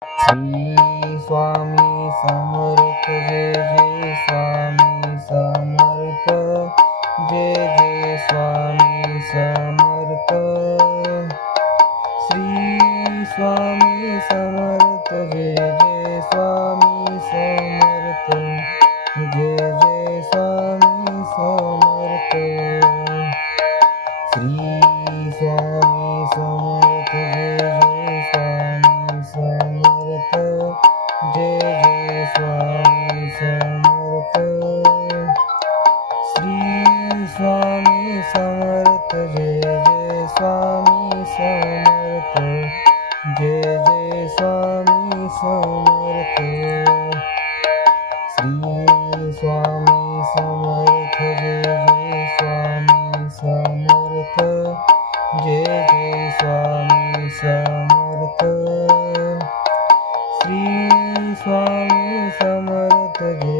Shri Swami Samarth जयजय Jai Samarth जयजयस्वामी Samarth Shri Swami Samarth Jai Jai Swami Samarth Jai Jai Sumi Samarth Shri Swami Samarth Jai Jai Jai Samarth Jai Jai Swami Samarth Shri Swami Samarth Jai Jai Swami Samarth Jai Jai Swami Samarth Shri Swami Samarth Jai